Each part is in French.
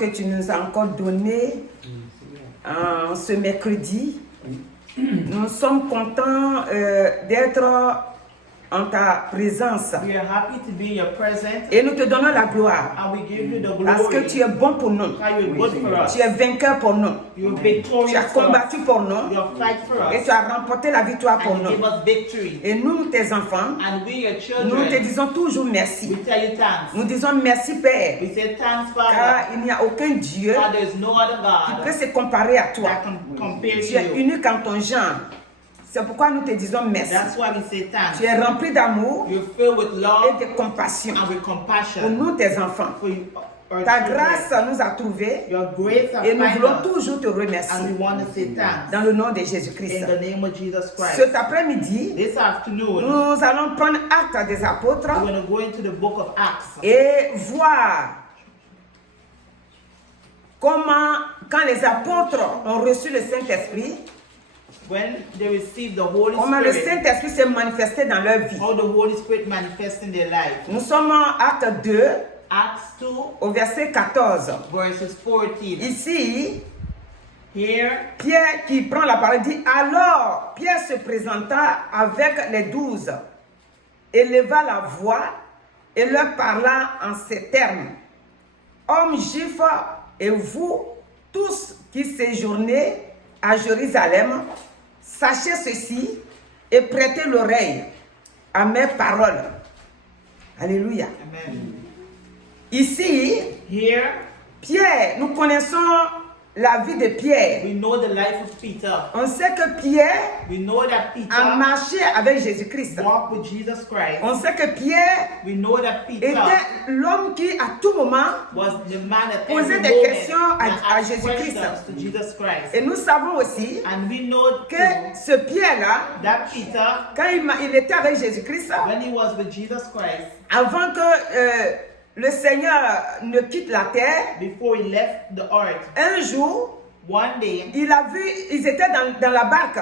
que tu nous as encore donné ce mercredi. Nous sommes contents d'être en ta présence. We are happy to be in your presence. Et nous te donnons la gloire. And we give you the glory. Parce que tu es bon pour nous. How you are good for us. Tu es vainqueur pour nous. You are Tu victorious as for us. combattu pour nous. You have fight for Et us. tu as remporté la victoire pour And you nous. give us victory. Et nous, tes enfants, And we, your nous te children, disons toujours merci. we tell you thanks. Nous disons merci Père. We say thanks, Father. Car il n'y a aucun Dieu God, there is no other qui peut God se comparer à toi. that can compare Tu to es you. unique en ton genre. C'est pourquoi nous te disons merci. That's why we say thanks. Tu es rempli d'amour You're filled with et love de compassion and with pour compassion nous, tes enfants. for you, our Ta children. grâce nous a trouvés Your grace has et nous found voulons us, toujours te and we remercier want to say thanks dans le nom de Jésus-Christ. in the name of Jesus Christ. Cet après-midi, This afternoon, nous allons prendre acte des apôtres we're going to go into the book of Acts et voir comment, quand les apôtres ont reçu le Saint-Esprit, when they received the Holy comment le Spirit, Saint-Esprit s'est manifesté dans leur vie. how the Holy Spirit manifests in their life. Nous sommes en acte 2, Acts 2, au verset 14. verses 14. Ici, Here, Pierre qui prend la parole dit, alors Pierre se présenta avec les 12, éleva la voix et leur parla en ces termes. Hommes juifs et vous, tous qui séjournez à Jérusalem, sachez ceci et prêtez l'oreille à mes paroles. Alléluia. amen. Ici, Here, Pierre, nous connaissons la vie de Pierre. we know the life of Peter. On sait que Pierre We know that a Peter marché avec Jésus-Christ. walked with Jesus Christ. On sait que Pierre We know that Peter était l'homme qui, à tout moment, was the man that posait every des moment questions that à asked Jésus-Christ. questions to Jesus Christ. Et nous savons aussi And we know que too ce Pierre-là, that Peter, quand il était avec Jésus-Christ, when he was with Jesus Christ, avant que le Seigneur ne quitte la terre, before he left the earth, un jour, one day il a vu, ils étaient dans la barque.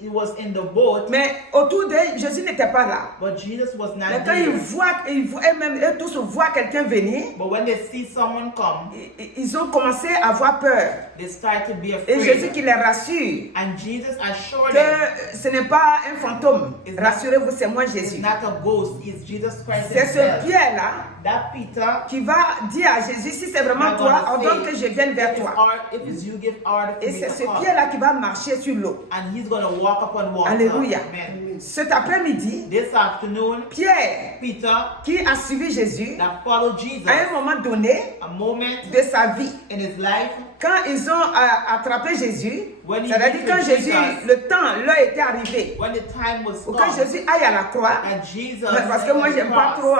he was in the boat, Mais autour d'eux, Jésus n'était pas là. but Jesus was Mais not quand ils there. voient, eux tous voient quelqu'un venir, But when they see someone come, ils ont commencé à avoir peur. they start to be Et Jésus afraid. qui les rassure And Jesus assured them, que ce n'est pas un fantôme. Rassurez-vous, c'est moi it's Jésus. not a ghost, it's Jesus Christ C'est ce himself. Pierre-là That Peter, qui va dire à Jésus, si c'est vraiment toi, ordonne que je vienne vers toi. if it's you, give order for Et me c'est to ce come. Pierre-là qui va marcher sur l'eau. And he's going to walk upon water. Alléluia. Amen. Cet après-midi, This afternoon, Pierre, Peter, qui a suivi Jésus, that followed Jesus, à un moment donné a moment de sa vie, in his life, quand ils ont attrapé Jésus, When he c'est-à-dire quand entered Jésus, Jesus, le temps, l'heure était arrivé, when the time was pour que come, Jésus aille à la croix, and Jesus, parce que moi, on the j'aime pas cross, trop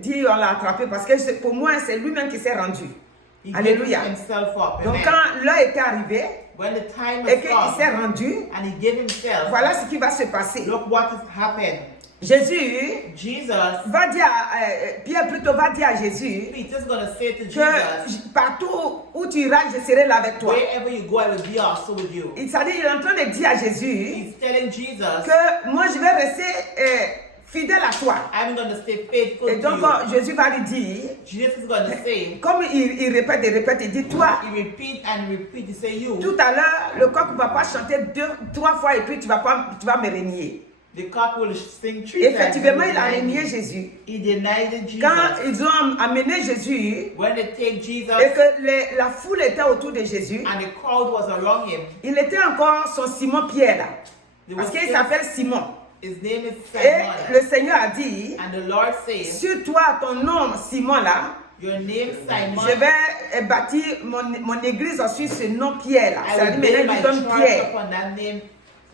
dire on l'a attrapé, parce que pour moi, c'est lui-même qui s'est rendu. he gave Alléluia. himself up. Donc Amen. quand l'heure était arrivée When the time et was qu'il come, s'est rendu, and he gave himself, voilà ce qui va se passer. look what has happened. Jésus Jesus, va dire, Pierre plutôt va dire à Jésus Peter's going to say to que Jesus, partout où tu iras, je serai là avec toi. wherever you go, I will be also with you. C'est-à-dire, il est en train de dire à Jésus He's telling Jesus, que moi je vais rester fidèle à toi. I'm going to stay faithful Et to donc you. Jésus va lui dire, Jesus is going to say, comme il répète et répète, il dit toi, he repeat and repeat, he say, you, tout à l'heure, le coq ne va pas chanter 2-3 fois et puis tu vas me renier. the cock will sing 3 times. Effectivement, il a and renié deny me. Jésus. He denied Jesus. Quand ils ont amené Jésus When they take Jesus et que la foule était autour de Jésus, and the crowd was around him, il était encore son Simon Pierre là. there Parce was qu'il still- s'appelle Simon. his name is Et Simon. le Seigneur a dit, And the Lord says, sur toi, ton nom Simon là, your name Simon, je vais bâtir mon église sur ce nom Pierre là. I Ça will dit build maintenant my il donne church Pierre. upon that name.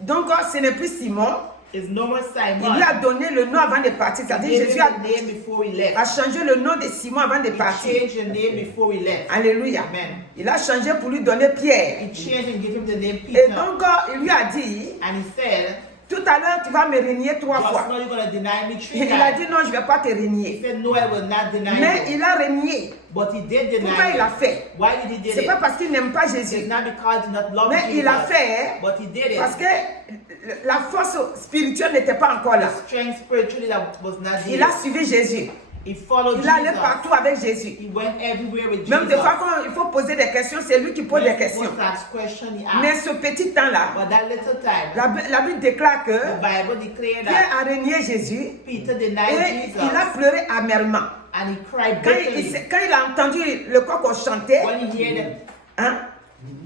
Donc ce n'est plus Simon. It's no more Il Simon. lui a donné le nom avant de partir. He C'est-à-dire gave Jésus him the name before he a left. changé le nom de Simon avant de He partir. changed the name before he left. Alléluia. Amen. Il a changé pour lui donner Pierre. He changed and gave him the name Et Peter. donc il lui a dit, And he said, tout à l'heure tu vas me renier 3 just fois. now you're going to deny me 3 Il a times. dit non, je ne vais pas te He renier. said, no, I will not deny Mais you. il a renié. But he did Pourquoi deny il a you. fait? Why did he do C'est pas it? parce qu'il n'aime pas It's Jésus. not because he not love Mais Jesus. il a fait But he did it. parce que la force spirituelle n'était pas encore là. The strength spiritually that was not Il there. a suivi Jésus. He followed Il allait Jesus. partout avec Jésus. He went everywhere with Même des Jesus. fois, quand il faut poser des questions, c'est lui qui pose des When he questions. was asked question, he Mais asked. ce petit temps-là, But that little time, la Bible déclare que the Bible declared Pierre that a renié Jésus Peter et denied Jesus, il a pleuré amèrement. and he cried Quand bitterly. quand il a entendu le coq chanter, When he heard it, hein,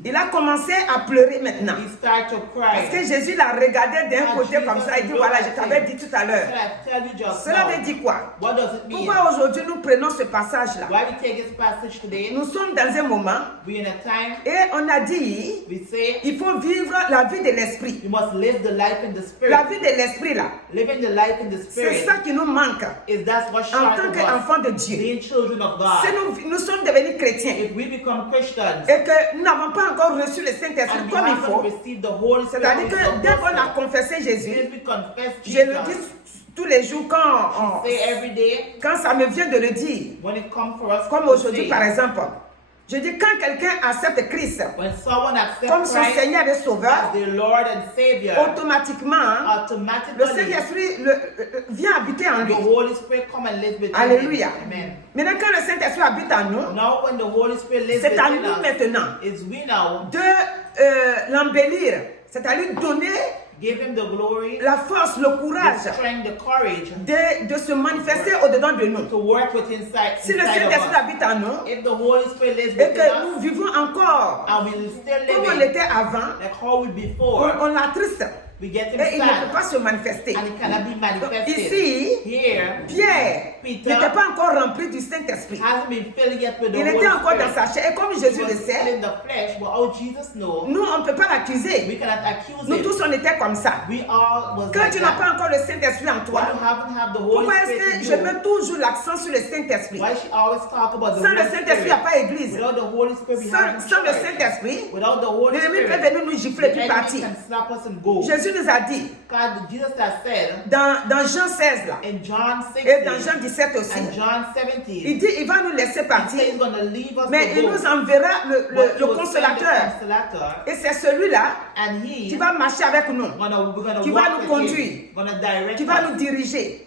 il a commencé à pleurer maintenant. he started to Parce que cry. Jésus l'a regardé d'un Ah, côté comme ça. Il dit, voilà, je t'avais dit tout à l'heure. Should I tell you just Cela veut now? dire quoi? What does it mean? Pourquoi aujourd'hui nous prenons ce passage-là? Why we take this passage today? Nous sommes dans un moment We're in a time, et on a dit, we say, il faut vivre la vie de l'esprit. you must live the life in the La spirit. vie de l'esprit là, Living the life in the c'est spirit ça qui nous manque is that's what en short tant of us, qu'enfants de Dieu. being children of Si God. nous sommes devenus chrétiens If we become Christians et que nous n'avons pas encore reçu le Saint-Esprit and we comme il haven't faut, received the Holy Spirit, c'est-à-dire as que we dès qu'on a supposed confessé to, Jésus, since we confess je le dis Jesus, tous les jours say every day, quand ça me vient de le dire, when it comes for us comme to aujourd'hui say, par exemple, je dis quand quelqu'un accepte Christ when someone accepts comme son Christ Seigneur et Sauveur, as their Lord and Savior, automatiquement, le automatically Saint-Esprit vient habiter en the lui. Holy Spirit come and live within Alléluia. him. Amen. Maintenant, quand le Saint-Esprit habite en nous, Now when the Holy Spirit lives c'est à within nous us, maintenant it's we now de l'embellir, c'est-à-dire donner give him the glory, la force, le courage the strength, the courage de se manifester au-dedans de nous. to work with inside, Si le inside of Saint-Esprit us. habite en nous If the Holy Spirit lives et within que nous us, vivons encore and we still comme on living l'était avant, like how we before, on l'attriste we get him et il ne peut pas sad, se manifester. and it cannot be Donc, manifested. ici, Here, Pierre Peter n'était pas encore rempli du Saint-Esprit. hasn't been filled yet with the Il Holy était encore Spirit. dans sa chair. Et comme He Jésus was le still sait, in the flesh, but how Jesus knows, nous, on ne peut pas we l'accuser. cannot accuse Nous him. tous, on était comme ça. We all was Quand like tu n'as that. pas encore le Saint-Esprit en When toi, you haven't had the Holy pourquoi est-ce Spirit que in je you, mets toujours l'accent sur le Saint-Esprit? why she always talk about the Sans le Holy Saint-Esprit, il n'y a Spirit? pas église. Without the Holy Spirit, we have Sans le church. Saint-Esprit, Without the Holy l'ennemi peut Spirit, venir nous the gifler puis enemy partir. can slap us and go. Jésus nous a dit, God, Jesus has said dans Jean 16 là, in John et dans 16 Jean 17 aussi, and John il 17, dit, il va nous laisser he said partir, he's going to leave us mais to il go. nous enverra But he le will send the consolateur. Consolator, Et c'est celui-là and he qui va marcher avec nous, we're gonna qui va walk nous with conduire, him, gonna direct qui va us. nous diriger.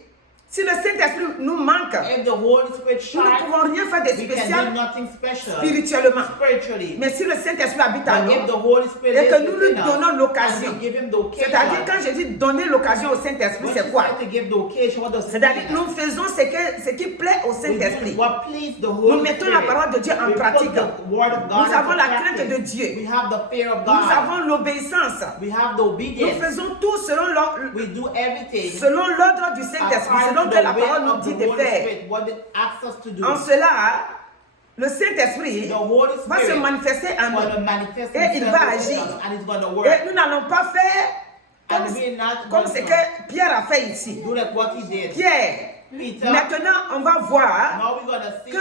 Si le Saint-Esprit nous manque, If the Holy Spirit nous ne shines, pouvons rien faire de we can do spécial nothing special spirituellement. spiritually. Mais si le Saint-Esprit habite en But if the nous, Holy Spirit et que lives nous lui within us, donnons and l'occasion, we give him the occasion, c'est-à-dire quand je dis donner l'occasion au Saint-Esprit, when c'est she quoi? said to give the occasion, what does it C'est-à-dire que mean? nous faisons ce qui plaît au We do Saint-Esprit. what please the Nous Holy mettons la Spirit. parole de Dieu en We put pratique. the word of God Nous avons into la practice. crainte de Dieu. We have the fear of Nous God. avons l'obéissance. We have the Nous obedience. faisons tout selon We do everything selon l'ordre du Saint-Esprit, according selon to que la the way parole nous of dit the de Holy faire. Spirit, what it asks us to do. En cela, le Saint-Esprit The Holy va se Spirit manifester en going to nous. manifest Et il himself va within agir. us, and it's going to Et work. nous n'allons pas faire And comme, we're not comme going ce to que Pierre a fait ici. do like what he did. Pierre, Peter, maintenant on va voir now we're going to see que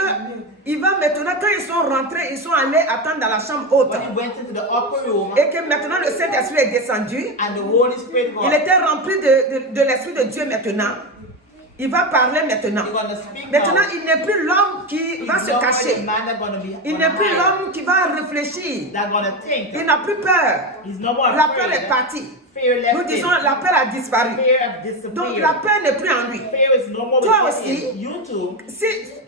il va maintenant, quand ils sont rentrés, ils sont allés attendre dans la chambre haute. when he went into the upper room Et que maintenant le Saint-Esprit est descendu. and the Holy Spirit Il était rempli de l'Esprit de Dieu maintenant. Il va parler maintenant. He's going to speak Maintenant, now. il n'est plus l'homme qui va He's se not cacher. the man that's gonna be Il gonna n'est plus hide, l'homme qui va réfléchir. that's gonna think. Il n'a plus peur. He's no more La peur afraid. est partie. Fear left Nous him. disons la peur a disparu. Fear have disappeared. Donc la peur n'est plus en lui. Fear is no more Toi within aussi. him. You too.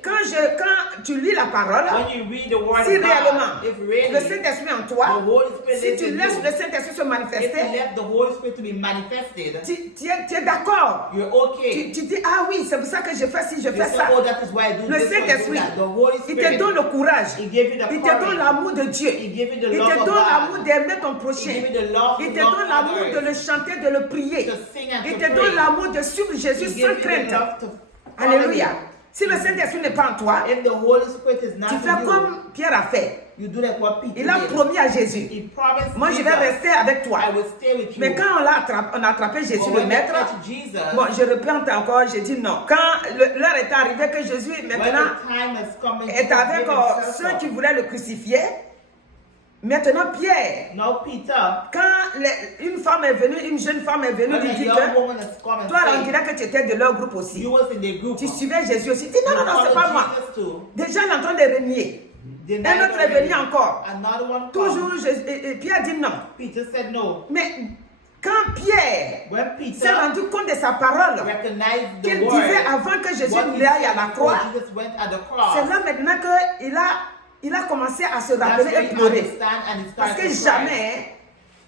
Quand tu lis la parole, When you read the word si of réellement God, if really le Saint-Esprit en toi, the Holy Spirit si lives tu in laisses you, le Saint-Esprit se if you manifester, let the Holy Spirit to be manifested, tu es d'accord. you're okay. Tu dis, ah oui, c'est pour ça que je fais ci, je You fais say, ça. oh, that is why I do Le this, why I do Saint-Esprit, that. The Holy il te Spirit, donne le courage. He gave you the Il te donne courage. l'amour de Dieu. He gave you the Il love te of donne l'amour God. d'aimer ton He prochain. gave you the love Il to te love donne l'amour others, de le chanter, de le prier. to sing and Il to te pray. donne l'amour de suivre He Jésus gave sans you the crainte. love to Alléluia. follow Si le Saint-Esprit n'est pas en toi, you. If the Holy Spirit is not tu in fais you, comme Pierre a fait. you do like what Peter Il a did. promis à Jésus, He promised moi je vais Jesus, rester avec toi. I will stay with you. Mais quand on a attrapé Jésus, But le when they maître, touched Jesus, bon, je reprends encore, j'ai dit non. Quand l'heure est arrivée que Jésus when maintenant the time has come and est Jesus avec gave himself ceux up. qui voulaient le crucifier, maintenant Pierre, Now Peter, quand une femme est venue, une jeune femme est venue when lui a dire young que woman has come and toi, on said, dirait que tu étais de leur groupe aussi. you was in the group. Tu suivais Jésus aussi. Dis non, non, non, c'est pas moi. Jesus too. Déjà, il est en train de renier. Denied Un autre est already. venu encore. Another one come. Toujours, et Pierre dit non. Peter said no. Mais Quand Pierre When s'est Peter rendu compte de sa parole, recognized qu'il the disait word, avant que Jésus what he n'aille à said la before croix, Jesus went at the c'est cross, là maintenant qu'il a commencé à se that's rappeler where et he pleurer. understand and he Parce started que to cry. jamais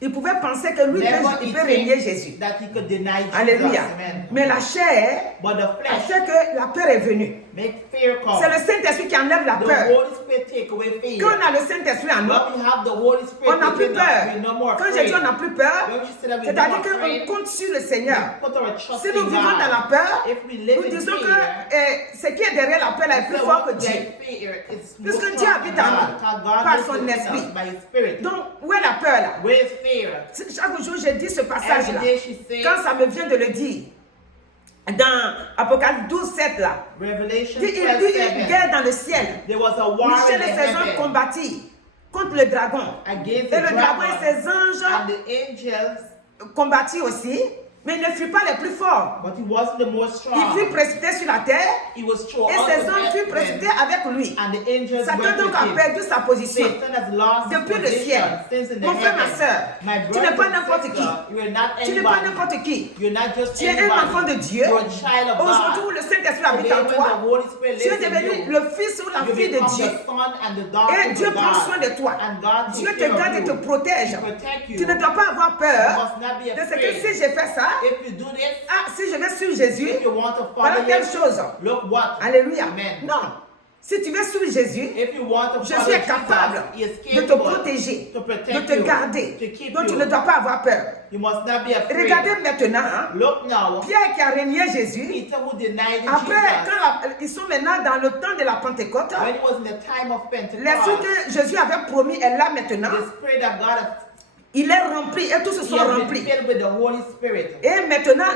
il pouvait penser que lui, Never il he peut régner think Jésus. that he could deny Jesus. Alléluia. Amen. Mais la chair But the a flesh fait que la peur est venue. make fear come. C'est le Saint-Esprit qui enlève la The peur. Holy Spirit take away fear. Quand on a le Saint-Esprit en nous, When we have the Holy Spirit on n'a plus within us, we're no peur. more Quand j'ai dit afraid. on n'a plus peur, When she said that we're no c'est-à-dire more qu'on afraid, compte sur le Seigneur. we put our trust Si in nous vivons dans la God. peur, If we live nous in disons fear, que ce qui est derrière la peur là est plus so fort que what Dieu. like fear is more Puisque Dieu strong habite than en God, nous, because God par lives son within esprit. us by His Spirit. Donc, où est la peur là? Where is fear? Chaque jour, je dis ce passage Every là. day she says, Quand ça me vient de le dire, dans Apocalypse 12, 7 là, Revelation il y a eu une 12:7, guerre dans le ciel. there was a war Michel in et the ses anges heaven combattirent contre le dragon. against Et the le dragon dragon, et ses anges and the angels, combattirent aussi, mais il ne fut pas les plus forts. but he wasn't the most Il fut strong. précipité sur la terre He was thrown et out ses of anges furent heaven, précipités avec lui. and the angels Satan went donc with a him. perdu sa position. Satan has lost his Depuis le position ciel. since in the Mon frère, ma heaven. soeur, My tu n'es brother pas and n'importe sister, qui. you are not Tu n'es pas anybody. n'importe qui. You're not just Tu es un enfant de anybody. Dieu. You're a child of Aujourd'hui, où God. le Saint-Esprit habite Today, en when toi, the Holy Spirit tu es lives in devenu you, le fils ou la you fille de become Dieu. the son and the daughter Et of Dieu prend God. soin de toi. And God Dieu takes te care garde et of te you. protège. To protect you. Tu ne dois pas avoir You peur must not be de ce que afraid. si j'ai fait ça, If you do this, si je vais suivre Jésus, if you want to voilà follow telle him, chose. look what. Alléluia. Amen. Non. Si tu veux suivre Jésus, If you want to je follow suis capable Jesus, he is de te capable protéger, to protect de te you, garder. to keep Donc tu you. ne dois pas avoir peur. You must not be afraid. Regardez maintenant, hein, Look now, Pierre qui a régné Jésus. Peter who denied Après, Jesus. quand ils sont maintenant dans le temps de la Pentecôte, When it was in the time of l'esprit Pentecost, que Jésus avait promis est là maintenant. the Spirit of God, Il est rempli et tous se he sont has been remplis. filled with the Holy Spirit. Et maintenant,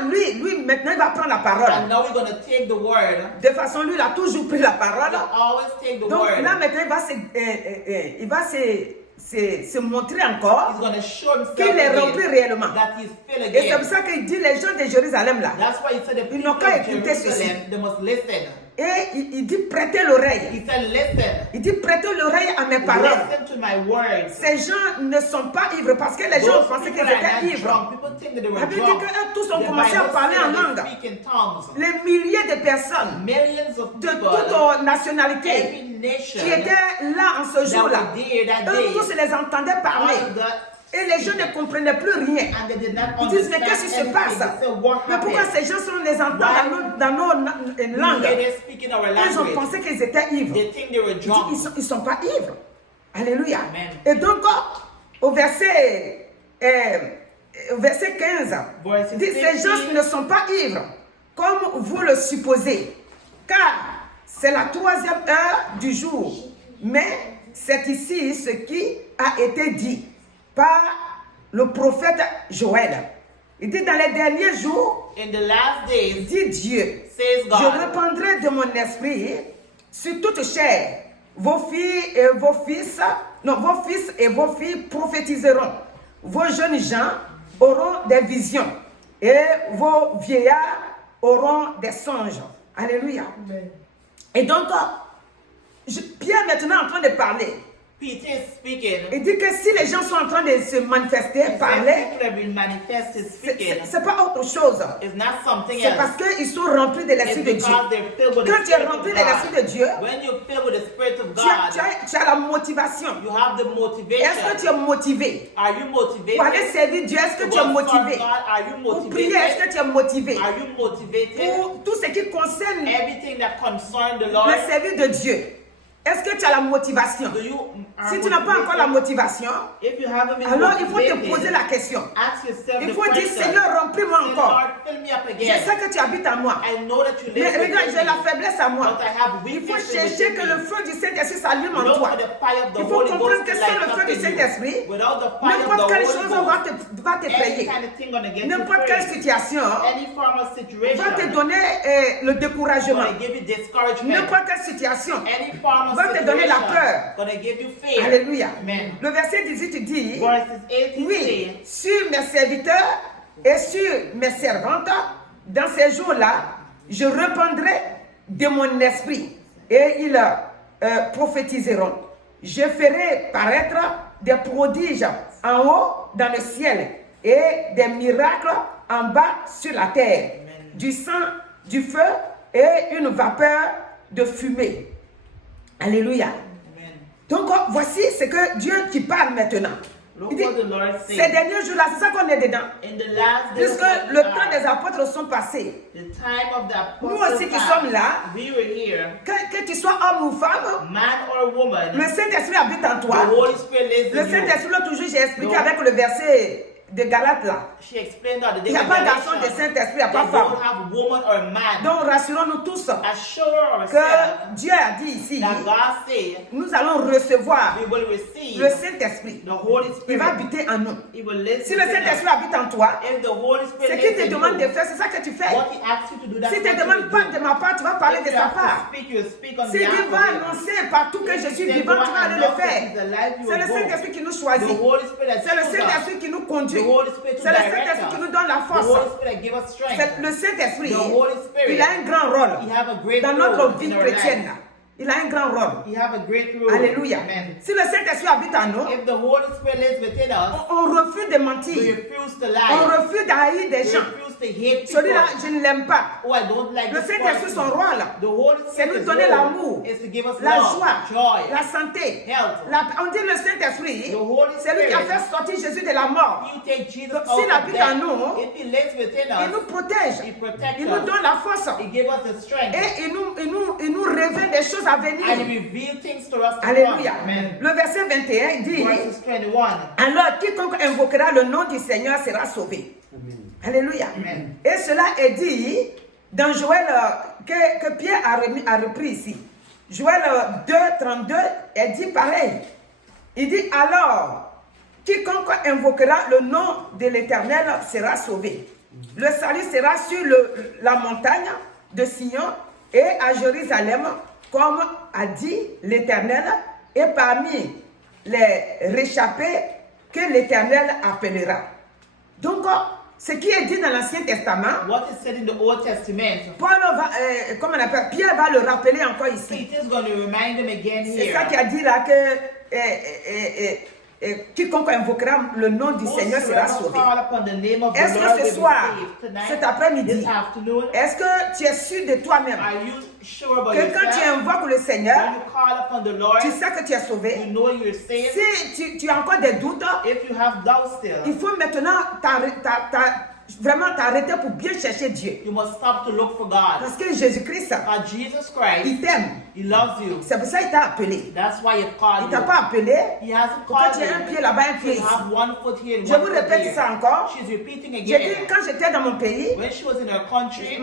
maintenant, il va prendre la parole. And now we're going to take the word. De toute façon, lui, il a toujours pris la parole. We'll always take the Donc word. là, maintenant, il va se montrer encore He's going to show himself qu'il est rempli again, réellement. that he's filled Et c'est again. pour ça qu'il dit les gens de Jérusalem là. That's why he said the Ils people n'ont qu'à of écouter Jerusalem, ceci. they must listen. Et il dit prêtez l'oreille. He said, listen. Il dit prêtez l'oreille à mes paroles. Listen to my words. Ces gens ne sont pas ivres parce que les gens Those pensaient people qu'ils are étaient not ivres. drunk. People think that they were Ça veut dire drunk. qu'eux tous ont The commencé à Bible parler said en they langue. speak in tongues. Les milliers de personnes Millions of de people, toute nationalité every nation, qui étaient là en ce that jour-là, were there that eux day, tous les entendaient parler. all that, Et les gens ne comprenaient plus rien. and they did not Ils disent, mais understand qu'est-ce qui se anything. passe? They said, what Mais pourquoi happened? ces gens sont les entendent dans nos We langues? hear they speak in our Ils ont language. pensé qu'ils étaient ivres. They think they were Il dit, drunk. ils sont pas ivres. Alléluia. Amen. Et donc, au verset 15, il dit, ces gens ne sont pas ivres, comme vous le supposez, car c'est la 3e heure du jour. Mais c'est ici ce qui a été dit par le prophète Joël. Il dit, dans les derniers jours, In the last days, dit Dieu, says je God, répandrai de mon esprit sur toute chair. Vos filles et vos fils, vos fils et vos filles prophétiseront. Vos jeunes gens auront des visions et vos vieillards auront des songes. Alléluia. Amen. Et donc, Pierre est maintenant en train de parler. Peter is speaking. Il dit que si les gens sont en train de se manifester, He said parler, people have been manifested speaking. c'est pas autre chose. It's not something C'est else. parce qu'ils sont remplis de It's l'Esprit de Dieu. because they're filled with Quand the tu es Spirit rempli of de l'Esprit de God. Dieu, When you're filled with the Spirit of tu God, as la motivation. you have the Est-ce que motivation. tu es motivé Are you pour aller motivated? servir Dieu? Est-ce que To tu es go motivé serve God? Are you pour prier? Est-ce que motivated? tu es motivé Are you motivated? pour tout ce qui concerne Everything that concerns the Lord, le service de Dieu? Est-ce que tu as la motivation? do you are Si tu n'as pas encore la motivated? motivation, If you haven't been alors il faut te motivated, poser la question. ask yourself Il the faut dire, question. Seigneur, remplis-moi Say, encore. Lord, fill me up Je again. sais que tu habites en moi. I know that you Mais live regarde, j'ai within la me, faiblesse à moi. but I have Il faut weaknesses chercher within que me. le feu du Saint-Esprit s'allume en Look toi. for the fire of the Il faut Holy comprendre Ghost que to sans light le up feu du in Saint-Esprit, you. Without the fire of n'importe the quelle Holy chose Ghost, va any t'effrayer. kind of thing gonna get you N'importe quelle afraid. situation Any form of situation va te donner le découragement. gonna give you discouragement. N'importe quelle situation Any form of va te donner la situation peur. gonna give you fear. Alléluia. Amen. Le verset 18 dit, Verses 18 oui, say, sur mes serviteurs et sur mes servantes, dans ces jours-là, je répandrai de mon esprit et ils prophétiseront. Je ferai paraître des prodiges en haut dans le ciel et des miracles en bas sur la terre. Amen. Du sang, du feu et une vapeur de fumée. Alléluia. Amen. Donc voici ce que Dieu qui parle maintenant. Look Il dit, what the Lord ces said. derniers jours-là, c'est ça qu'on est dedans. In the last days Puisque of le the temps des hour, apôtres sont passés. the time of the Nous apostles aussi qui passed. sommes là, We were here. que tu sois homme ou femme, Man or woman, le Saint-Esprit habite en the toi. Holy Spirit lives Le in you. Saint-Esprit, là, toujours, j'ai expliqué Non. avec le verset de Galates là. She explained that the Il day n'y a of pas garçon de Galatians, Saint-Esprit, il n'y a they pas don't femme. have woman or man. Donc rassurons-nous tous Assure que ourselves Dieu a dit ici, that God said nous allons recevoir we will receive le Saint-Esprit. the Holy Il va Spirit. habiter en nous. He will live Si le within us. Saint-Esprit habite en toi, If the Holy ce Spirit qu'il lives te in demande de you, faire, c'est ça que tu fais. what He asks you to do, that's Si what tu ne you demandes will pas do. de ma part, tu vas parler If de you sa have to part. speak, you speak on Si Dieu behalf va of Him. annoncer partout que je suis If vivant, you tu vas aller le faire. C'est le Saint-Esprit qui nous The choisit. Holy Spirit that C'est le chooses us. Saint-Esprit qui nous conduit. The Holy Spirit to C'est le direct Saint-Esprit qui us. nous donne la The force. Holy Spirit that give us C'est strength. le Saint-Esprit, The Holy Spirit, il a un grand rôle He have a great dans role notre vie in our chrétienne. life. Il a un grand rôle. He have a great role. Alléluia. Amen. Si le Saint-Esprit habite en nous, If the Holy Spirit lives within us, on refuse de we mentir. refuse to On lie. refuse d'haïr des We gens. refuse to hate Celui-là, people. je ne l'aime pas. Oh, I don't like Le this Saint-Esprit, son person. rôle, The Holy c'est nous Spirit's donner role l'amour, is to give us la love, joie, joy, la santé. health. On dit le Saint-Esprit, The Holy c'est lui qui a Spirit. fait sortir Jésus de la mort. You take Jesus Donc, out s'il of habite en death. nous, If He lives within il nous us, protège. He protects Il nous us. donne la force. He gives us the strength. Et il nous révèle des choses à And He venir. reveals things to us to Alléluia. come. Amen. Le verset 21 il dit, Verses 21. alors quiconque invoquera le nom du Seigneur sera sauvé. Alléluia. Amen. Et cela est dit dans Joël que Pierre a repris ici. Joël 2, 32 est dit pareil. Il dit alors, quiconque invoquera le nom de l'Éternel sera sauvé. Le salut sera sur la montagne de Sion et à Jérusalem, comme a dit l'Éternel, et parmi les réchappés que l'Éternel appellera. Donc, ce qui est dit dans l'Ancien Testament, What is said in the Old Testament, Paul va, comment on appelle, Pierre va le rappeler encore ici. It is going to remind them again C'est ça qui here. a dit là que quiconque invoquera le nom du Seigneur sera Whosoever sauvé. call upon the name of the Est-ce Lord que will ce be soir, saved. Tonight, cet après-midi, this afternoon, est-ce que tu es sûr de toi-même are you sure about que quand tu yourself? invoques le When Seigneur, you call upon the Lord, tu sais que tu es you sauvé? know you're saved. Si tu as encore des doutes, If you have doubt still, il faut maintenant vraiment t'arrêter pour bien chercher Dieu. you must stop to look for God. Parce que Jésus-Christ, Jesus Christ, il t'aime. He loves you. C'est pour ça qu'il t'a appelé. That's why He Il called ne t'a you. pas appelé He hasn't pour que called tu aies un pied you. là-bas, un pied You ici. have one foot here, Je one vous foot répète here. ça encore. She's repeating J'ai dit, again. quand j'étais dans mon pays, When she was in her country,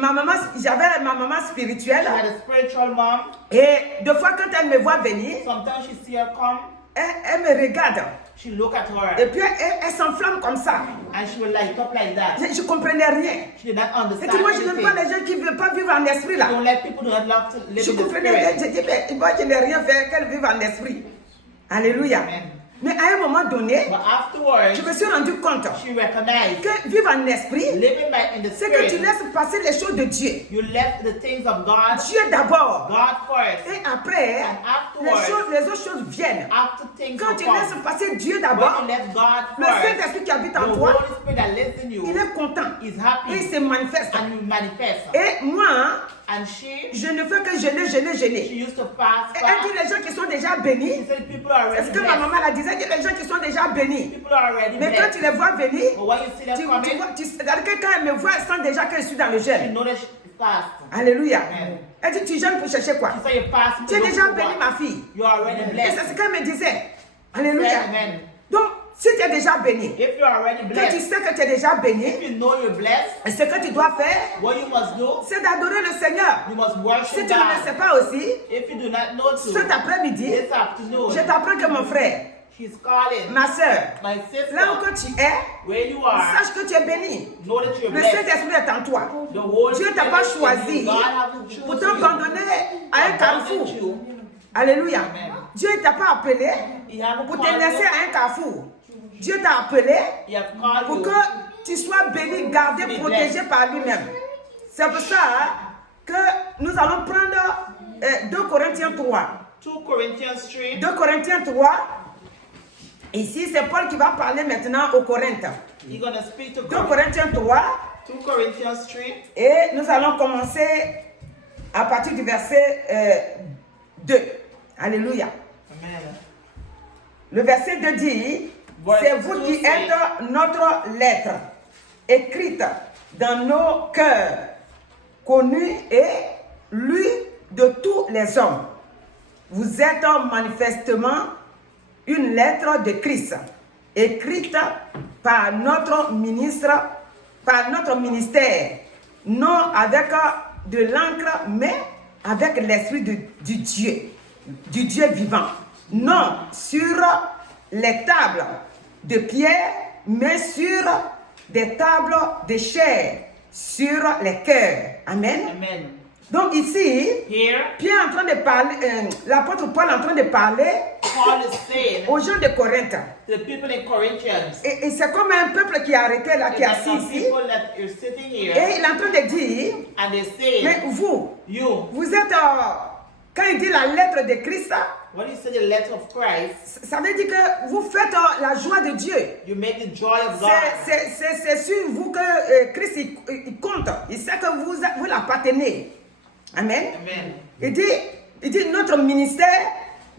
j'avais ma maman spirituelle. she had a spiritual mom. Et deux fois, quand elle me voit venir, Sometimes she see her come, elle me regarde. she look at her, Et puis, elle s'enflamme comme ça. and she will light up like that. Je ne comprenais rien. She did not Et understand puis, moi, je n'aime pas anything. les gens qui ne veulent pas vivre en esprit là. Don't let people do not love to live Je in the comprenais rien. spirit. Je dis, mais moi, je n'ai rien fait qu'elle vive en esprit. Alléluia. Amen. Mais à un moment donné, But afterwards, je me suis rendu compte she recognized que vivre en esprit, living by in the c'est que tu spirit. laisses passer les choses de Dieu. You left the things of God, Dieu d'abord. God first. Et après, And les afterwards, autres choses viennent. after things Quand will tu come, laisses passer Dieu when d'abord, you let God le first, Saint-Esprit qui habite the en toi, Holy Spirit that lives in you il est content. is Et il happy se manifeste. and you manifest. Et moi, And she je ne fais que jeûner. used to fast. Et elle dit les gens qui sont déjà bénis. She said people are C'est already ce que ma blessed. maman la disait, dit les gens qui sont déjà bénis. People are already Mais quand tu blessed. les vois venir, But when you see them coming, c'est-à-dire que quand elle me voit, elle sent déjà que je suis dans le you jeûne. know that she fast. Alléluia. Amen. Elle dit, tu jeûnes pour chercher quoi? She said you fast. Tu es déjà béni, ma fille. You are already Et blessed. c'est ce qu'elle me disait. Alléluia. Amen. Donc, si tu es déjà béni, If you are already que tu blessed, sais que tu es déjà béni, if you know you're blessed, ce que tu dois faire, what you must do, c'est d'adorer le Seigneur. you must Si worship tu ne le sais God. pas aussi, If you do not know cet to, après-midi, this afternoon, je t'apprends que mon frère, she's calling. ma soeur, My là sister, où tu es, where you are, sache que tu es béni. know that you're Le blessed. Saint-Esprit est en toi. The Holy Dieu ne t'a Spirit pas is in choisi you. God hasn't chosen pour you. t'abandonner à un carrefour. Abandoned you. Alléluia. Amen. Dieu ne t'a pas appelé He haven't pour te called laisser you. à un carrefour. Dieu t'a appelé He has called pour you. que tu sois béni, gardé, Be protégé blessed. par lui-même. C'est pour ça que nous allons prendre 2 Corinthiens 3. 2 Corinthians 3. 2 Corinthiens 3. Ici, c'est Paul qui va parler maintenant aux Corinthes. He's going to speak to 2 Corinthiens 3. 2 Corinthians 3. Et nous allons commencer à partir du verset 2. Alléluia. Amen. Le verset 2 dit, c'est vous qui êtes notre lettre, écrite dans nos cœurs, connue et lue de tous les hommes. Vous êtes manifestement une lettre de Christ, écrite par notre ministre, par notre ministère, non avec de l'encre, mais avec l'esprit du Dieu vivant. Non sur les tables de pierre, mais sur des tables de chair, sur les cœurs. Amen. Amen. Donc ici, Here, Pierre est en train de parler, l'apôtre Paul est en train de parler Paul is saying aux gens de Corinthe. to the people in Corinthians, Et c'est comme un peuple qui est arrêté là, qui est there's assis some ici. people that are sitting Et here il est en train de dire, and they say, mais vous êtes, quand il dit la lettre de Christ, when you say the letter of Christ, ça veut dire que vous faites la joie de Dieu. you make the joy of God. C'est sur vous que Christ il compte. Il sait que vous l'appartenez. Amen. Amen. Il dit notre ministère,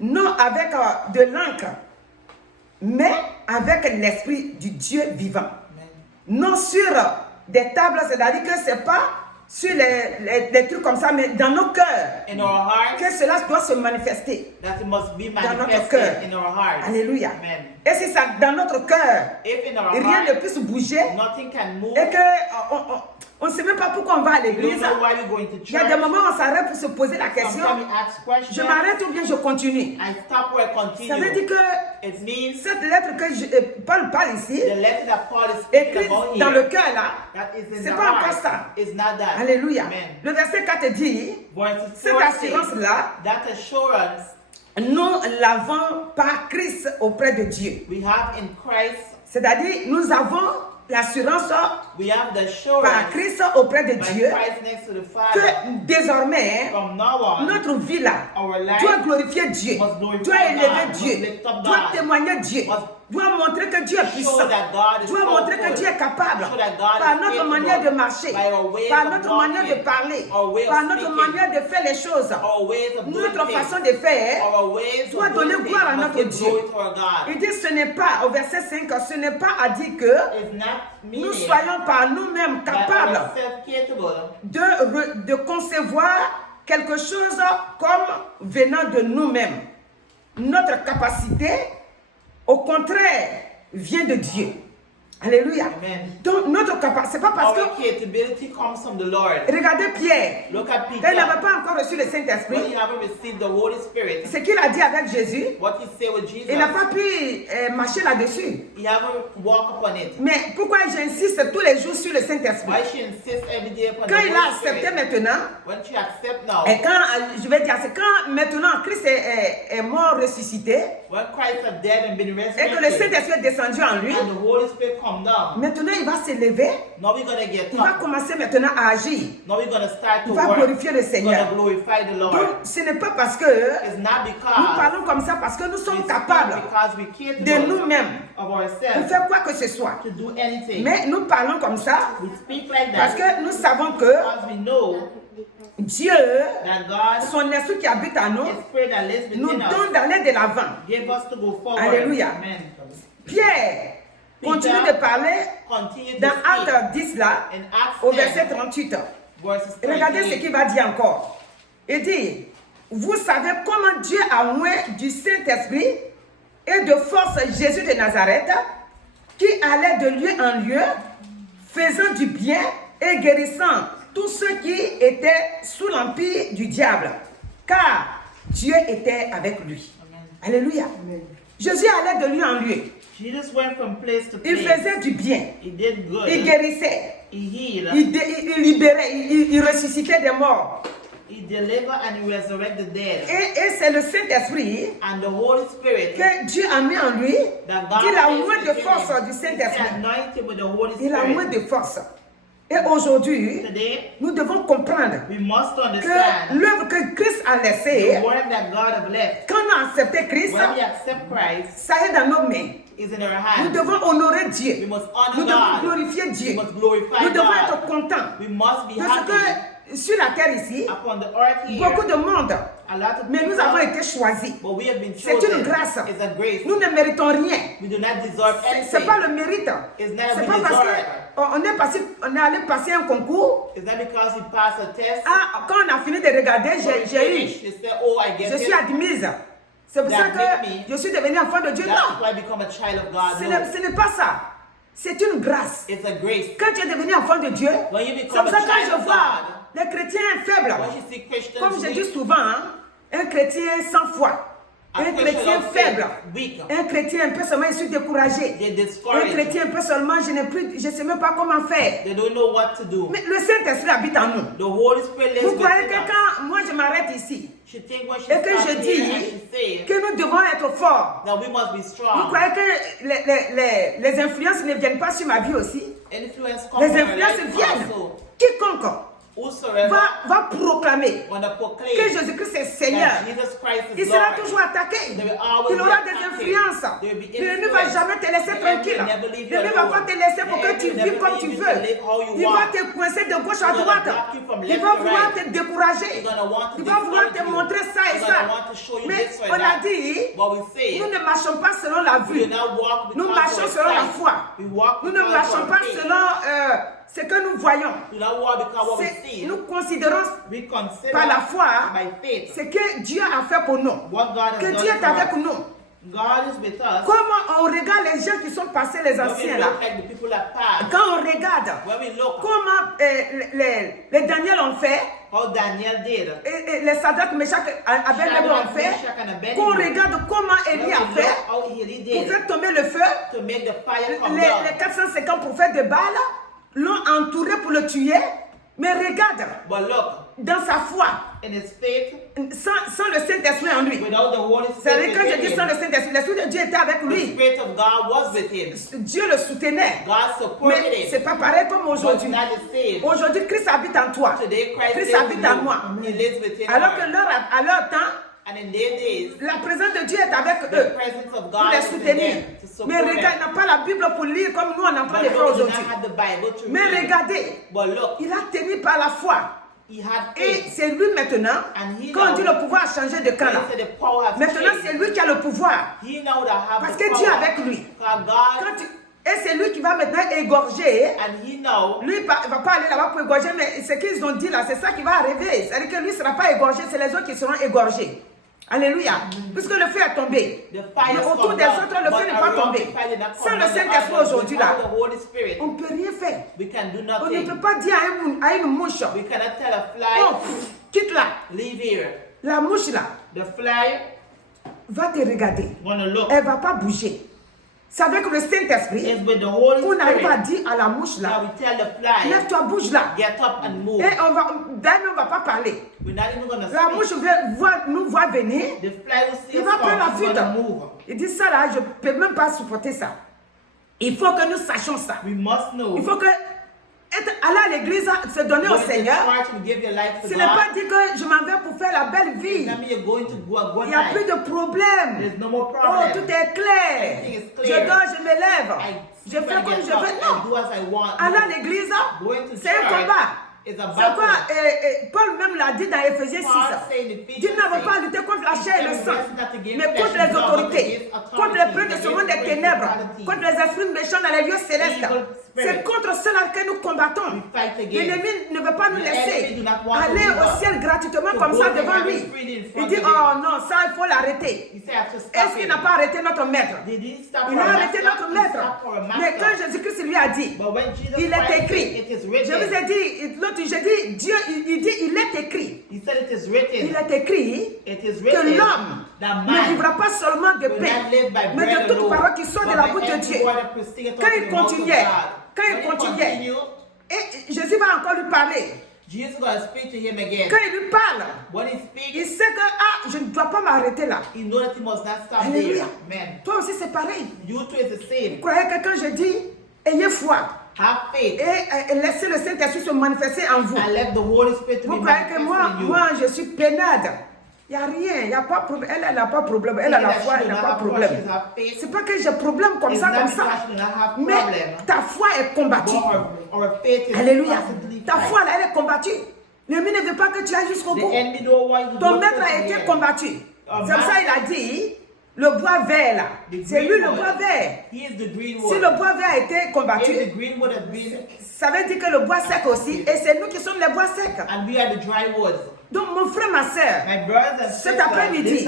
non avec de l'encre, mais avec l'esprit du Dieu vivant. Amen. Non sur des tables, c'est-à-dire que ce n'est pas sur les trucs comme ça, mais dans nos cœurs, In our hearts, que cela doit se manifester. that it must be Dans notre manifested cœur. in our hearts. Alléluia. Amen. Et si ça, dans notre cœur, If in our rien ne heart, puisse bouger, nothing can move, et que on ne sait même pas pourquoi on va à we don't l'église. know why we're going to Il y a des church. moments où on s'arrête pour se poser la question. Sometimes we ask Je questions. m'arrête ou bien je continue. I stop or I Ça veut dire continue. que It means cette lettre que Paul parle ici, the letter that Paul is speaking écrite about dans le here, cœur là, that is in c'est the pas encore heart, ça. is not that. Alléluia. Amen. Le verset 4 dit, Verse cette 4 assurance says, là, that assurance nous l'avons par Christ auprès de Dieu. we have in Christ, C'est-à-dire, nous avons l'assurance we have the par assurance Christ auprès de by Dieu Christ next to the Father. que désormais, From now on, notre vie là our life doit glorifier Dieu, must glorify doit élever God, Dieu, must lift up doit God, témoigner Dieu, must doit montrer que Dieu est puissant, show that God is doit montrer que powerful, Dieu est capable show that God par is notre faithful, manière de marcher, by our ways par of notre walking, manière de parler, our way of par notre speaking, manière de faire les choses. our ways of doing Notre things, façon de faire our ways doit of donner doing gloire à things notre must give Dieu. glory to our God. Il dit ce n'est pas, au verset 5, ce n'est pas à dire que It's not nous meaning soyons par nous-mêmes that capables ourselves capable de concevoir quelque chose comme venant de nous-mêmes. Notre capacité, au contraire, vient de Dieu. Alléluia. Amen. Donc notre capacité, c'est pas parce Our que, capability comes from the Lord. regardez Pierre, Look at quand il Peter. n'avait pas encore reçu le When Saint-Esprit, you haven't received the Holy Spirit, ce qu'il a dit avec Jésus, what he said with Jesus, il n'a pas pu marcher là-dessus. he haven't walked upon it. Mais pourquoi j'insiste tous les jours sur le Saint-Esprit? Why she insists every day upon Quand the il a Holy accepté Spirit? maintenant, When she accepts now, et quand, je vais dire, c'est quand maintenant Christ est mort, ressuscité, when Christ is dead and been et que le resurrected, Saint-Esprit est descendu en lui, and the Holy Spirit come down, maintenant il va s'élever, now we're gonna get il va up. commencer maintenant à agir, Now we're gonna start to il va work. glorifier le We're Seigneur. gonna glorify the Lord. Donc ce n'est pas parce que It's not nous because parlons comme ça, parce que nous we sommes speak capables because we de capable nous-mêmes of de ourselves faire quoi que ce soit. to do anything. Mais nous parlons comme ça We speak like parce that que nous savons que because we know Dieu, that God, son esprit qui habite en nous, His Spirit that lives nous within us, donne d'aller de l'avant. gave us to go forward. Alléluia. Amen. Pierre continue Peter de parler Continue to dans speak Acte 10 là, in Acts au 10, verset 38. verses Regardez ce 28. qu'il va dire encore. Il dit, vous savez comment Dieu a oint du Saint-Esprit et de force Jésus de Nazareth, qui allait de lieu en lieu, faisant du bien et guérissant tous ceux qui étaient sous l'empire du diable, car Dieu était avec lui. Amen. Alléluia. Jésus allait de lieu en lieu. Jesus went from place to Il place. faisait du bien. He did good. Il guérissait. He healed. Il libérait. Il ressuscitait des morts. He delivered and he resurrected the dead. Et c'est le Saint-Esprit And the Holy Spirit que Dieu a mis en lui, that God qu'il a placed moins de within force him, du He Saint-Esprit. anointed with the Holy Il a moins Spirit. de force. Et aujourd'hui, Today, nous devons comprendre we must que understand l'œuvre que Christ a laissée, the work that God has left. quand on a accepté Christ, When we accept Christ, ça est dans nos mains. is in our Nous hands. devons honorer We Dieu. must honor Nous devons God. glorifier We Dieu. must glorify Nous devons God. être contents. We must be Parce happy. que sur la terre ici, Upon the earth here, beaucoup de monde, a lot of mais nous people, avons été choisis. but we have been C'est chosen. une grâce. It's a grace. Nous ne méritons rien. We do not deserve C'est anything. pas le mérite. It's not C'est we pas parce deserve. qu'on est allé passer un concours. It's not because we passed a test. Ah, quand on a fini de regarder, When we j'ai eu. finish, you say, oh, I get Je suis it. admise. C'est pour That ça que make me- je suis devenue enfant de Dieu. That's Non, why I become a child of God. ce No. n'est pas ça. C'est une grâce. It's a grace. Quand tu es devenu enfant de Dieu, When you c'est become pour ça a que quand child je of vois God, les chrétiens faibles, when you see Christians comme je dis weak, souvent, hein, un chrétien sans foi, a un Christian chrétien of faith, faible, weak, un chrétien un peu seulement, je suis découragé. they're Un discouraged. chrétien un peu seulement, je ne sais même pas comment faire. They don't know what to do. Mais le Saint-Esprit habite en nous. The Holy Spirit lives Vous croyez within que us. quand moi je m'arrête ici She think when she et que starts je here and dis she says que nous devons être forts, that we must be vous strong. croyez que les influences ne viennent pas sur ma vie aussi? Influence comes Les from our influences life viennent. also. Quiconque Whosoever va proclamer wanna que proclaim Jésus-Christ est Seigneur, that Jesus Christ il is sera Lord, toujours attaqué. They will always Il aura be des attacked. influences. They will be L'ennemi ne va influenced. jamais te laisser The tranquille. enemy never leave you L'ennemi ne va alone. pas te laisser pour The que tu enemy vives never comme leave tu you veux. to live how you Il va want. te coincer de gauche à He's gonna droite. block you from Il left va to vouloir right. te décourager. He's gonna want to Il va vouloir te discourage you. montrer ça et He's gonna ça. want to show you Mais this or on a that. dit, But we say nous ne marchons pas selon la we vue. do not walk Nous because marchons of selon la sight. foi. We walk Nous ne because marchons of pas faith. selon ce que nous voyons. We do not walk because what we C'est- see. Nous considérons We consider par la foi by faith ce que Dieu a fait pour nous. what God has Que done Dieu est for avec us. nous. God is with us. Comment on regarde les gens qui sont passés, les When we anciens là. look like the people that passed, Quand on regarde when we look comment les Daniel ont fait, how Daniel did, et les Sadrach, Meshach, Abednego ont Shadrach, fait, Meshach, and Abednego. qu'on regarde comment when Élie we a look fait how he pour did faire tomber le feu, to make the fire come les down. 450 prophètes de Baal l'ont entouré pour le tuer. Mais regarde, But look, dans sa foi, in his faith, sans le Saint-Esprit en lui. without the Holy C'est-à-dire Spirit quand je within dis sans him, le Saint-Esprit, l'Esprit de Dieu était avec the lui. Spirit of God was with him. Dieu le soutenait. God supported Mais him. c'est pas pareil comme But aujourd'hui. not the same. Aujourd'hui, Christ habite en toi. Today, Christ Christ lives habite in en moi. you. He lives within Alors que us. à leur temps, And in their days, la présence de Dieu est avec the eux presence of pour God les is in soutenir. them to support Mais regarde, il them. n'a pas la Bible pour lire comme nous on est en train de But faire look, he did aujourd'hui. not have the Bible to Mais read. regardez, But look, il a tenu par la foi. he had Et faith. c'est lui maintenant, And he quand on dit now- le pouvoir a changé de camp He là. said the power has Maintenant, changed. c'est lui qui a le pouvoir. He now that have Parce the que Dieu power. est avec lui. Because God, Quand et c'est lui qui va maintenant égorger. and he now, Lui, il ne va pas aller là-bas pour égorger, mais ce qu'ils ont dit là, c'est ça qui va arriver. C'est-à-dire que lui ne sera pas égorgé, c'est les autres qui seront égorgés. Alléluia. Puisque le feu est tombé. the fire Mais is autour come des down, autres, le but feu n'est pas around tombé. the fire did not come Sans le down, Saint-Esprit but aujourd'hui là, without the Holy Spirit, on ne peut rien faire. we can do On ne nothing. peut pas dire à une mouche, We cannot tell a oh, fly, quitte-la. leave here. La mouche là The fly va te regarder. wanna look. Elle ne va pas bouger. C'est avec le Saint-Esprit It's with the Holy qu'on arrive à Spirit dire à la mouche that là, we tell the fly, lève-toi, bouge là. get up and move. Et d'ailleurs, on ne va pas parler. We're not even gonna La speak. mouche nous voit venir. The fly will see Il us va prendre la come, it's gonna fuite. move. Il dit ça là, je ne peux même pas supporter ça. Il faut que nous sachions ça. We must know. Il faut que aller à l'église, se donner au Going to Seigneur, church and give your life to ce n'est God. pas dire que je m'en vais pour faire la belle vie. That means you're going to go a good Il n'y a plus life. de problème. There's no more Oh, problem. tout est clair. Everything is Je clear. dors, je me lève. I Je sleep fais and comme get je up veux. and do Non. as I want. Aller à No. l'église, Going to c'est un church combat. is a C'est quoi battle. Paul même l'a dit dans Éphésiens 6. Paul said in Dit Ephesians nous n'avons pas à 6, lutter contre la chair et le sang, mais flesh contre and les blood, autorités, against authority, contre les princes de ce monde des against ténèbres, principalities, contre les esprits méchants dans les lieux célestes. evil C'est spirits. contre cela que nous combattons. We fight against. L'ennemi ne veut pas nous The laisser enemy do not want to aller leave au us. ciel gratuitement To comme go ça to devant heaven lui. freely in Il front dit, of him. oh non, ça il faut l'arrêter. He said, I have to stop Est-ce qu'il him. n'a pas arrêté notre maître? Did he stop Il for a a arrêté master? notre He maître. stopped for a Mais quand master. Jésus-Christ lui a dit, But when Jesus il est Christ écrit. said, it is Je written. vous ai dit, l'autre, j'ai dit, Dieu, il dit, il est écrit. He said it is written. Il est écrit It is que written l'homme that ne man vivra pas seulement de will pain, not live by mais bread de toute alone, parole qui sort de but la by bouche de every Dieu. word that proceedeth Quand out of il the mouth of continuait, God. quand il When he continuait, continued, et Jésus va encore lui parler. Jesus is going to speak to him again. Quand il lui parle, When he il speaks, sait que je ne dois pas m'arrêter là. he knows that he must not stop Alléluia. there. Amen. Toi aussi c'est pareil. You too is the same. Vous croyez que quand je dis, ayez foi, Have faith. Et laissez le Saint-Esprit se manifester en vous. And let the Holy Spirit to Vous be croyez que manifested in you. moi, je suis pénade. Il n'y a rien, il n'y a pas de problème. Elle n'a pas de problème. Elle a la foi, elle n'a pas de problème. C'est pas que j'ai problème comme ça. Mais ta foi est combattue. Alléluia. Ta foi, là, elle est combattue. L'ennemi ne veut pas que tu ailles jusqu'au bout. Ton maître a été combattu. C'est pour ça qu'il a dit, le bois vert là. C'est lui le bois vert. Si le bois vert a été combattu, ça veut dire que le bois sec aussi. Et c'est nous qui sommes les bois secs. Donc mon frère, ma soeur, cet après-midi,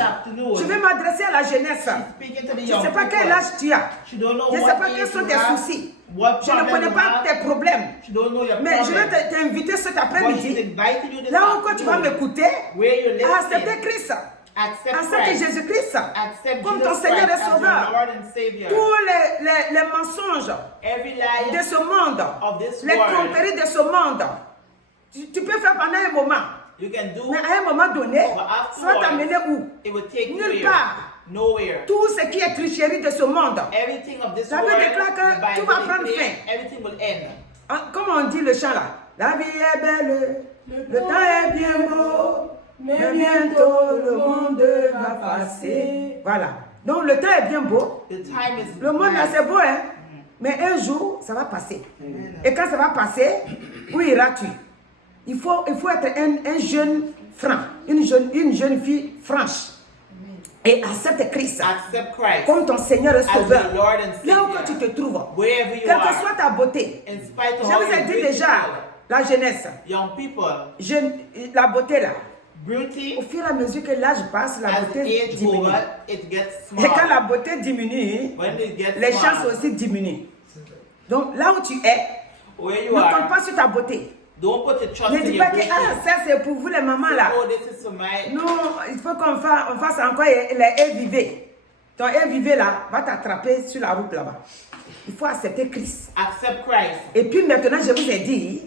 je vais m'adresser à la jeunesse. Je ne sais pas quel âge tu as. Je ne sais pas quels sont tes soucis. Je ne connais pas tes problèmes. Mais je vais t'inviter cet après-midi, là où tu vas m'écouter, à accepter Christ. Accepte Jésus-Christ comme ton Seigneur et Sauveur. Tous les mensonges de ce monde, les tromperies de ce monde, tu peux faire pendant un moment. Mais à un moment donné, ça va t'amener où? Nulle part. Tout ce qui est tricherie de ce monde, ça veut déclarer que tout va prendre fin. Comme on dit le chant là, la vie est belle, le temps est bien beau, mais bientôt le monde va passer. Voilà. Donc le temps est bien beau. Le monde là c'est beau, hein? Mais un jour, ça va passer. Et quand ça va passer, où iras-tu? Il faut être un jeune franc, une jeune fille franche. Et accepte Christ comme ton Seigneur et Sauveur. Là où tu te trouves, quelle que soit ta beauté. Je vous ai dit déjà, la jeunesse, la beauté là. Au fur et à mesure que l'âge passe, la beauté diminue. Et quand la beauté diminue, les chances aussi diminuent. Donc là où tu es, ne compte pas sur ta beauté. Ne dis pas que ça c'est pour vous les mamans là. Non, il faut qu'on fasse encore les vivés. Ton vivé là va t'attraper sur la route là-bas. Il faut accepter Christ. Et puis maintenant je vous ai dit,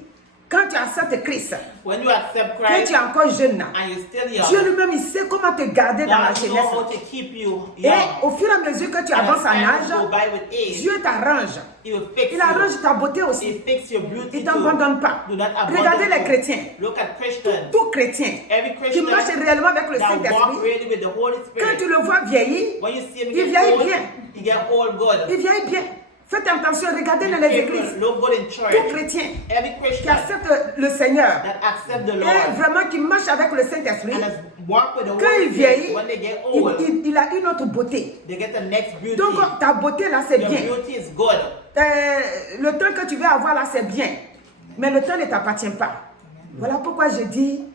quand tu acceptes Christ, que tu es encore jeune là, Dieu lui-même il sait comment te garder dans la jeunesse. Et au fur et à mesure que tu avances en âge, Dieu t'arrange. Il arrange ta beauté aussi. Il ne t'abandonne pas. Regardez les chrétiens. Tout chrétien qui marche réellement avec le Saint-Esprit, quand tu le vois vieillir, il vieillit bien. Il vieillit bien. Faites attention, regardez dans les églises. Tout chrétien qui accepte le Seigneur et vraiment qui marche avec le Saint-Esprit, quand il vieillit, il a une autre beauté. Donc ta beauté là c'est bien. Le temps que tu vas avoir là c'est bien. Mais le temps ne t'appartient pas. Voilà pourquoi je dis,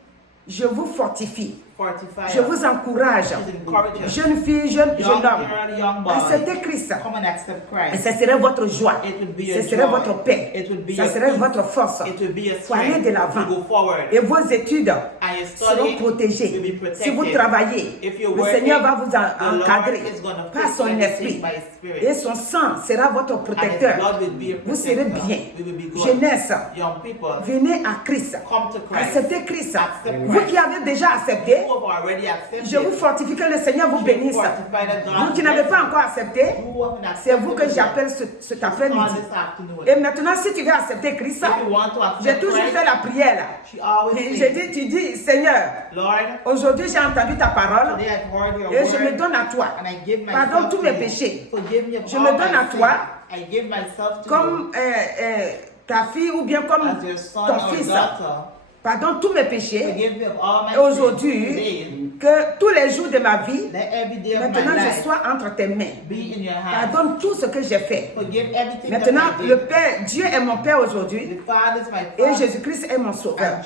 je vous fortifie. Je vous encourage, jeune fille, jeune homme, acceptez Christ. Et ce serait votre joie, ce serait votre paix, ce serait votre force pour aller de l'avant. Et vos études seront protégées. Si vous travaillez, le Seigneur va vous encadrer par son esprit. Et son sang sera votre protecteur. Vous serez bien. Jeunesse, venez à Christ. Acceptez Christ. Vous qui avez déjà accepté, je vous fortifie, que le Seigneur vous bénisse. Vous qui n'avez pas encore accepté, c'est vous que j'appelle cet après-midi. Et maintenant, si tu veux accepter Christ, j'ai toujours fait la prière. Tu dis, Seigneur, aujourd'hui j'ai entendu ta parole et je me donne à toi. Pardonne tous mes péchés. Je me donne à toi comme ta fille ou bien comme ton fils. Pardonne tous mes péchés. Et aujourd'hui, que tous les jours de ma vie, maintenant je sois entre tes mains. Pardonne tout ce que j'ai fait. Maintenant, le Père, Dieu est mon Père aujourd'hui. Et Jésus-Christ est mon Sauveur.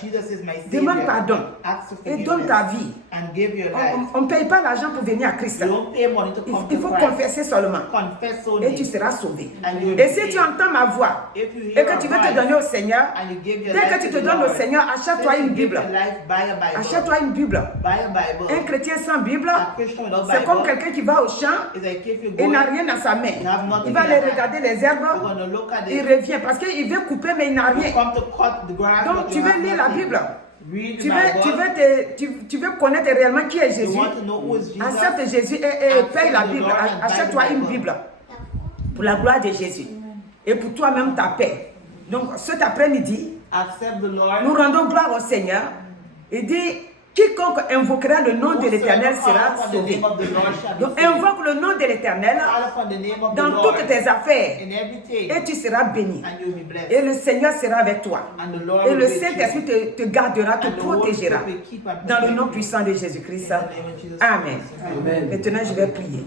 Demande pardon. Et donne ta vie. On ne paye pas l'argent pour venir à Christ. Il faut confesser seulement. Et tu seras sauvé. Et si tu entends ma voix et que tu veux te donner au Seigneur, dès que tu te donnes au Seigneur, achète-toi une Bible. Achète-toi une Bible. Un chrétien sans Bible, c'est comme quelqu'un qui va au champ et n'a rien dans sa main. Il va aller regarder les herbes, il revient parce qu'il veut couper mais il n'a rien. Donc tu veux lire la Bible. Tu veux connaître réellement qui est Jésus. Accepte Jésus et paye la Bible. Achète-toi une Bible pour la gloire de Jésus. Et pour toi-même ta paix. Donc cet après-midi, Accept the nous Lord. rendons gloire au Seigneur. Il dit, quiconque invoquera le nom de l'Éternel sera Call upon the sauvé. name of the Lord shall be Donc saved. invoque le nom de l'Éternel Call upon the name of the dans Lord toutes tes affaires in everything, et tu seras béni. and you'll be blessed. Et le Seigneur sera avec toi. And the Lord Et will le be with Saint-Esprit you. te gardera, te And the Holy protégera. Spirit will keep and Dans le protect nom you. puissant de Jésus-Christ. In the name of Jesus Amen. Christ. Amen. Maintenant, je vais prier.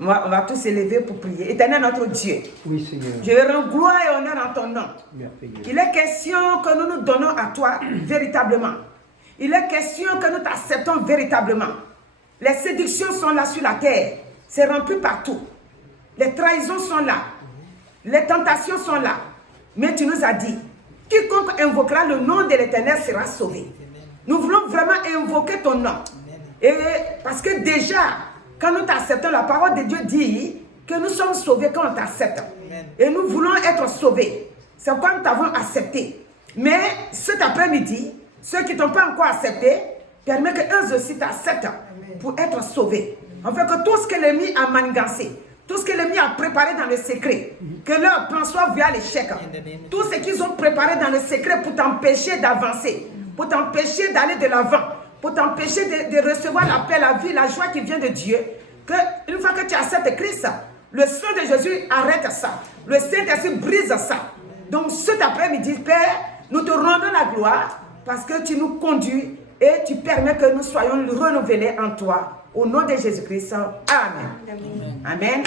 On va tous s'élever pour prier. Éternel notre Dieu, Oui, Seigneur. je rends gloire et honneur en ton nom. Merveilleux. Il est question que nous nous donnons à toi véritablement. Il est question que nous t'acceptons véritablement. Les séductions sont là sur la terre. C'est rempli partout. Les trahisons sont là. Les tentations sont là. Mais tu nous as dit, quiconque invoquera le nom de l'Éternel sera sauvé. Nous voulons vraiment invoquer ton nom. Et parce que déjà, quand nous t'acceptons, la parole de Dieu dit que nous sommes sauvés quand on t'accepte. Et nous voulons être sauvés. C'est pourquoi nous t'avons accepté. Mais cet après-midi, ceux qui ne t'ont pas encore accepté, permet qu'eux aussi t'acceptent pour être sauvés. Afin que tout ce que l'ennemi a manigancé, tout ce que l'ennemi a préparé dans le secret, que leur plan soit via l'échec. Tout ce qu'ils ont préparé dans le secret pour t'empêcher d'avancer, pour t'empêcher d'aller de l'avant, pour t'empêcher de recevoir la paix, la vie, la joie qui vient de Dieu, qu'une fois que tu acceptes Christ, le sang de Jésus arrête ça. Le Saint-Esprit brise ça. Donc cet après-midi, Père, nous te rendons la gloire parce que tu nous conduis et tu permets que nous soyons renouvelés en toi. Au nom de Jésus-Christ. Amen. Amen.